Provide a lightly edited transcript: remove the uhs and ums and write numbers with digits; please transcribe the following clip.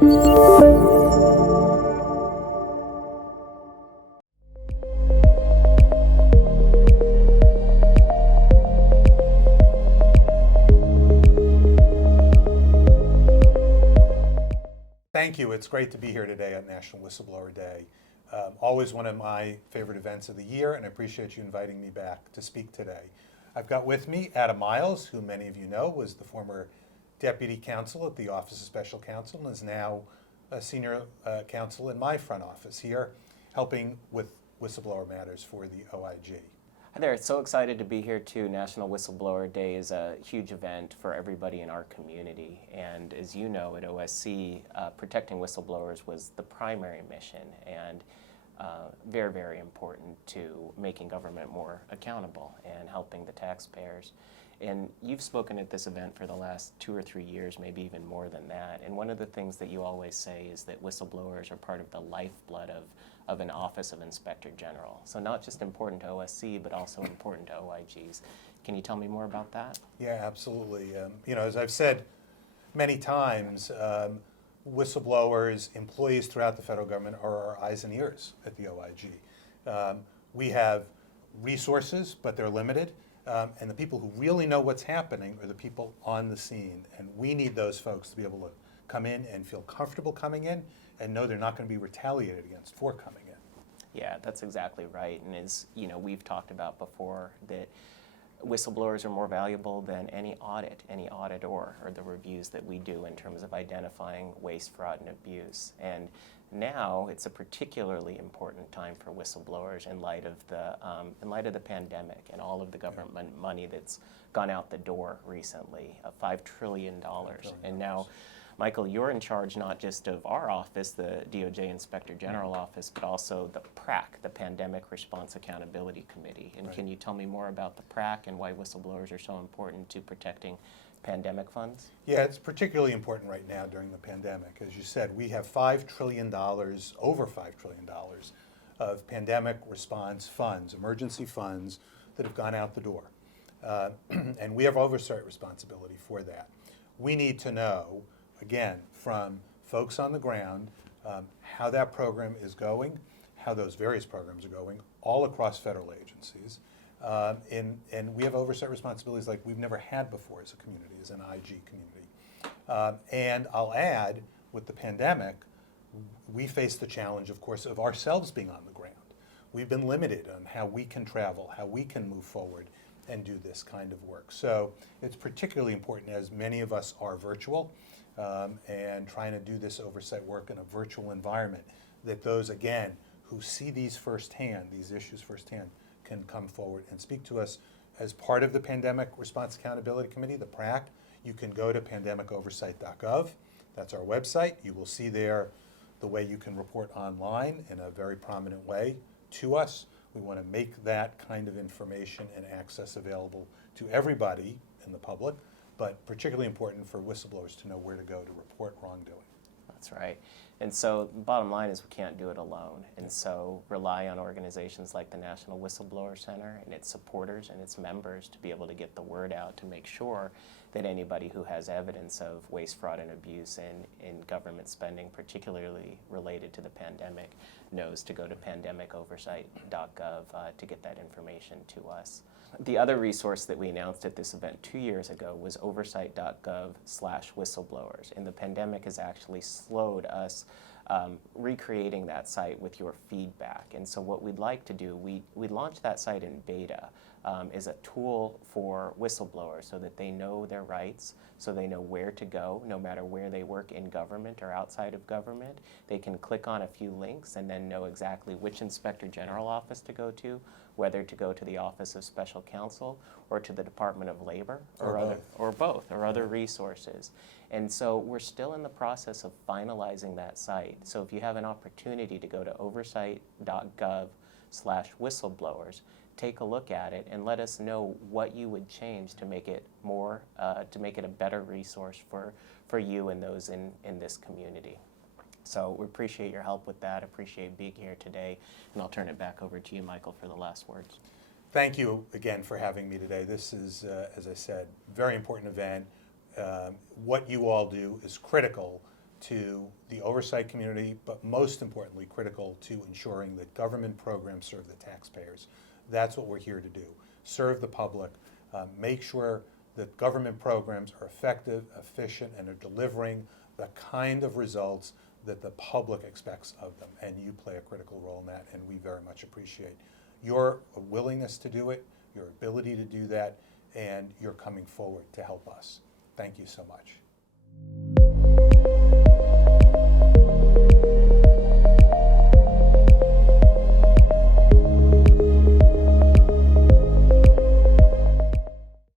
Thank you. It's great to be here today on National Whistleblower Day. Always one of my favorite events of the year, and I appreciate you inviting me back to speak today. I've got with me Adam Miles, who many of you know was the former Deputy Counsel at the Office of Special Counsel and is now a Senior Counsel in my front office here, helping with whistleblower matters for the OIG. Hi there, so excited to be here too. National Whistleblower Day is a huge event for everybody in our community. And as you know, at OSC, protecting whistleblowers was the primary mission and very, very important to making government more accountable and helping the taxpayers. And you've spoken at this event for the last 2 or 3 years, maybe even more than that. And one of the things that you always say is that whistleblowers are part of the lifeblood of an Office of Inspector General. So not just important to OSC, but also important to OIGs. Can you tell me more about that? Yeah, absolutely. As I've said many times, whistleblowers, employees throughout the federal government are our eyes and ears at the OIG. We have resources, but they're limited. And the people who really know what's happening are the people on the scene. And we need those folks to be able to come in and feel comfortable coming in and know they're not going to be retaliated against for coming in. Yeah, that's exactly right. And as you know, we've talked about before that whistleblowers are more valuable than any audit, any auditor, or the reviews that we do in terms of identifying waste, fraud, and abuse. And now it's a particularly important time for whistleblowers in light of the pandemic and all of the government money that's gone out the door recently, $5 trillion. And now, Michael, you're in charge not just of our office, the DOJ Inspector General Office, but also the PRAC, the Pandemic Response Accountability Committee. And Can you tell me more about the PRAC and why whistleblowers are so important to protecting pandemic funds? Yeah, it's particularly important right now during the pandemic. As you said, we have $5 trillion, over $5 trillion of pandemic response funds, emergency funds that have gone out the door. And we have oversight responsibility for that. We need to know, again, from folks on the ground, how that program is going, how those various programs are going, all across federal agencies. And we have oversight responsibilities like we've never had before as a community, as an IG community. And I'll add, with the pandemic, we face the challenge, of course, of ourselves being on the ground. We've been limited on how we can travel, how we can move forward and do this kind of work. So it's particularly important, as many of us are virtual, and trying to do this oversight work in a virtual environment, that those, again, who see these firsthand, these issues firsthand, can come forward and speak to us. As part of the Pandemic Response Accountability Committee, the PRAC, you can go to pandemicoversight.gov. That's our website. You will see there the way you can report online in a very prominent way to us. We want to make that kind of information and access available to everybody in the public, but particularly important for whistleblowers to know where to go to report wrongdoing. That's right. And so the bottom line is we can't do it alone. And so rely on organizations like the National Whistleblower Center and its supporters and its members to be able to get the word out to make sure that anybody who has evidence of waste, fraud, and abuse in government spending, particularly related to the pandemic, knows to go to pandemicoversight.gov to get that information to us. The other resource that we announced at this event 2 years ago was oversight.gov/whistleblowers. And the pandemic has actually slowed us recreating that site with your feedback. And so what we'd like to do, we launched that site in beta as a tool for whistleblowers so that they know their rights, so they know where to go, no matter where they work in government or outside of government. They can click on a few links and then know exactly which Inspector General office to go to, whether to go to the Office of Special Counsel or to the Department of Labor or other resources. And so we're still in the process of finalizing that site. So if you have an opportunity to go to oversight.gov/whistleblowers, take a look at it and let us know what you would change to make it more, to make it a better resource for you and those in this community. So we appreciate your help with that, appreciate being here today, and I'll turn it back over to you, Michael, for the last words. Thank you again for having me today. This is, as I said, a very important event. What you all do is critical to the oversight community, but most importantly, critical to ensuring that government programs serve the taxpayers. That's what we're here to do. Serve the public, make sure that government programs are effective, efficient, and are delivering the kind of results that the public expects of them. And you play a critical role in that, and we very much appreciate your willingness to do it, your ability to do that, and your coming forward to help us. Thank you so much.